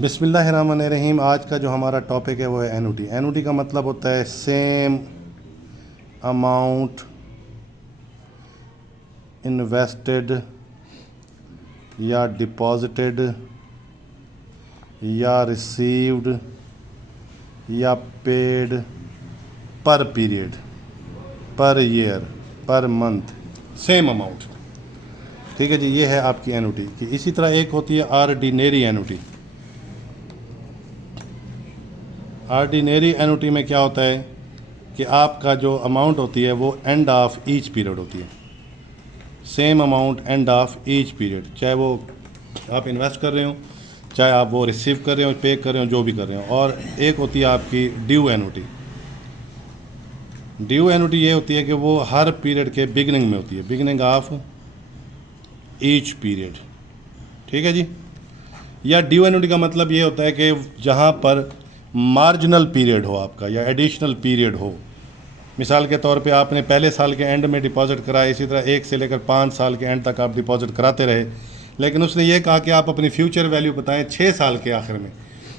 बिस्मिल्लाहिर्रहमानिर्रहीम। आज का जो हमारा टॉपिक है वो है एनुटी। एनुटी का मतलब होता है सेम अमाउंट इन्वेस्टेड या डिपॉजिटेड या रिसीव्ड या पेड पर period, per year, per month, same amount. ठीक है जी, ये है आपकी एनुटी कि इसी तरह एक होती है ऑर्डिनरी एनुटी। ऑर्डिनरी एनुटी में क्या होता है कि आपका जो अमाउंट होती है वो एंड ऑफ ईच पीरियड होती है, same amount end of each period, चाहे वो आप इन्वेस्ट कर रहे हो, चाहे आप वो रिसीव कर रहे हो, पे कर रहे हो, जो भी कर रहे हो। और एक होती है आपकी ड्यू एनुटी। ड्यू एनुटी ये होती है कि वो हर पीरियड के बिगनिंग में होती है, बिगनिंग ऑफ ईच पीरियड। ठीक है जी। या ड्यू एनुटी का मतलब ये होता है कि जहाँ पर मार्जिनल पीरियड हो आपका या एडिशनल पीरियड हो। मिसाल के तौर पे आपने पहले साल के एंड में डिपॉजिट कराया, इसी तरह 1 से लेकर 5 साल के एंड तक आप डिपॉजिट कराते रहे, लेकिन उसने ये कहा कि आप अपनी फ्यूचर वैल्यू बताएं 6 साल के आखिर में।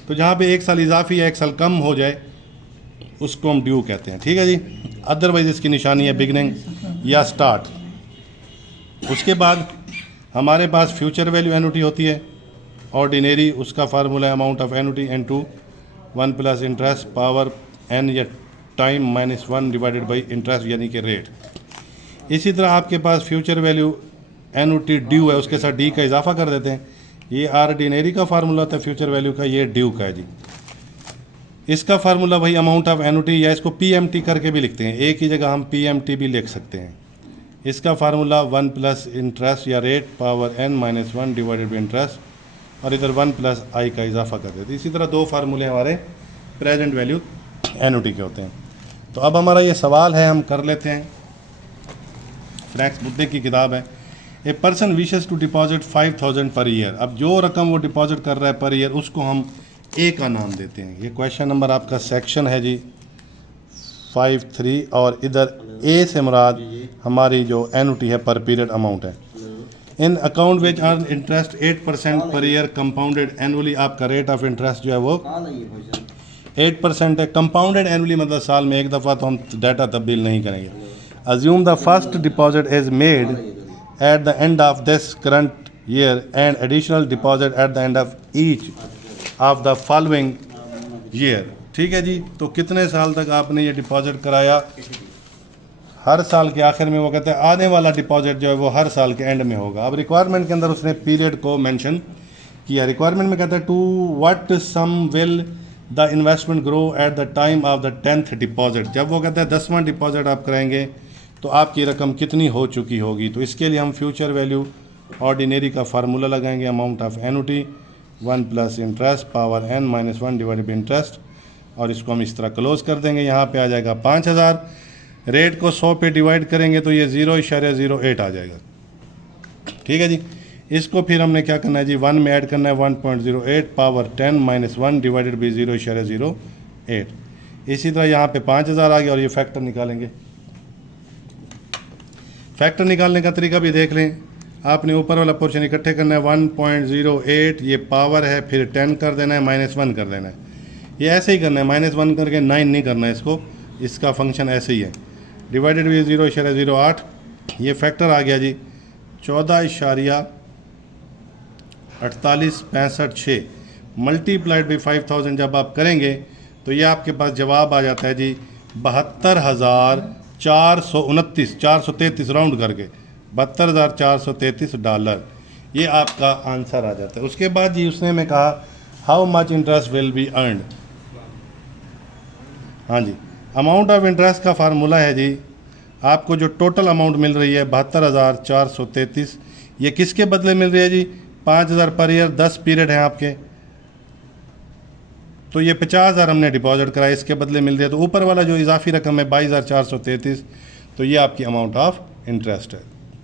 तो जहाँ पे 1 साल इजाफी या 1 साल कम हो जाए उसको हम ड्यू कहते हैं। ठीक है जी। अदरवाइज इसकी निशानी है बिगनिंग या स्टार्ट। उसके बाद हमारे पास फ्यूचर वैल्यू एनुटी होती है ऑर्डिनरी। उसका फार्मूला है amount of annuity n to 1 plus interest power n या time minus 1 divided by interest यानी कि रेट। इसी तरह आपके पास फ्यूचर वैल्यू एनुटी ड्यू है, उसके साथ डी का इजाफा कर देते हैं। ये ऑर्डिनरी का फार्मूला था फ्यूचर वैल्यू का, ये ड्यू का है जी। इसका फार्मूला वही अमाउंट ऑफ एनुटी, या इसको पीएमटी करके भी लिखते हैं, एक ही जगह हम पीएमटी भी लिख सकते हैं। इसका फार्मूला 1 प्लस इंटरेस्ट या rate power n minus 1 divided by interest, और इधर 1 प्लस आई का इजाफा कर देते हैं। इसी तरह 2 फार्मूले हमारे प्रेजेंट वैल्यू एनुटी के होते हैं। तो अब हमारा ये सवाल है, हम कर लेते हैं। फ्रैंक्स बुद्धे की किताब है। A person wishes to deposit 5000 per year. अब जो रकम वो डिपॉजिट कर रहा है पर ईयर, उसको हम ए का नाम देते हैं। ये क्वेश्चन नंबर आपका सेक्शन है जी 53, और इधर ए से मुराद हमारी जो एनुटी है पर पीरियड अमाउंट है। In account which earn interest 8% per year compounded annually. आपका रेट ऑफ इंटरेस्ट जो है वो 8% है। कंपाउंडेड एनुअली मतलब साल में एक दफ़ा, तो हम डाटा तब्दील नहीं करेंगे। Assume the first deposit is made at the end of this current year and additional deposit at the end of each of the following year. ठीक है जी। तो कितने साल तक आपने ये डिपॉजिट कराया? हर साल के आखिर में। वो कहते हैं आने वाला डिपॉजिट जो है वो हर साल के एंड में होगा। अब रिक्वायरमेंट के अंदर उसने पीरियड को मेंशन किया। रिक्वायरमेंट में कहता है to what sum will the investment grow at the time of the 10th deposit. जब वो कहता है 10वां डिपॉजिट आप कराएंगे तो आपकी रकम कितनी हो चुकी होगी। तो इसके लिए हम फ्यूचर वैल्यू ऑर्डिनरी का फार्मूला लगाएंगे, amount of annuity 1 plus interest power n minus 1 divided by interest, और इसको हम इस तरह क्लोज कर देंगे। यहाँ पे आ जाएगा 5000। रेट को 100 पे डिवाइड करेंगे तो ये 0.08 आ जाएगा। ठीक है जी। इसको फिर हमने क्या करना है जी, 1 में ऐड करना है 1.08 पावर 10 माइनस 1 डिवाइडेड बाई 0.08। इसी तरह यहाँ पे 5000 आ गया, और ये फैक्टर निकालेंगे। फैक्टर निकालने का तरीका भी देख लें। आपने ऊपर वाला पोर्शन इकट्ठे करना है 1.08, ये पावर है, फिर 10 कर देना है, -1 कर देना है। ये ऐसे ही करना है, -1 करके 9 नहीं करना है इसको, इसका फंक्शन ऐसे ही है। डिवाइडेड बाई 0.08, ये फैक्टर आ गया जी 14.4865 मल्टीप्लाइड बाई 5000 जब आप करेंगे तो ये आपके पास जवाब आ जाता है जी 72,429, 433 राउंड करके 72,433 डॉलर। ये आपका आंसर आ जाता है। उसके बाद जी उसने में कहा how much interest will be earned. हाँ जी, अमाउंट ऑफ इंटरेस्ट का फार्मूला है जी, आपको जो टोटल अमाउंट मिल रही है 72,433, ये किसके बदले मिल रही है जी? 5000 पर ईयर, 10 पीरियड हैं आपके, तो ये 50,000 हमने डिपॉजिट कराया, इसके बदले मिल रही है। तो ऊपर वाला जो इजाफी रकम है 22,433, तो ये आपकी अमाउंट ऑफ इंटरेस्ट है।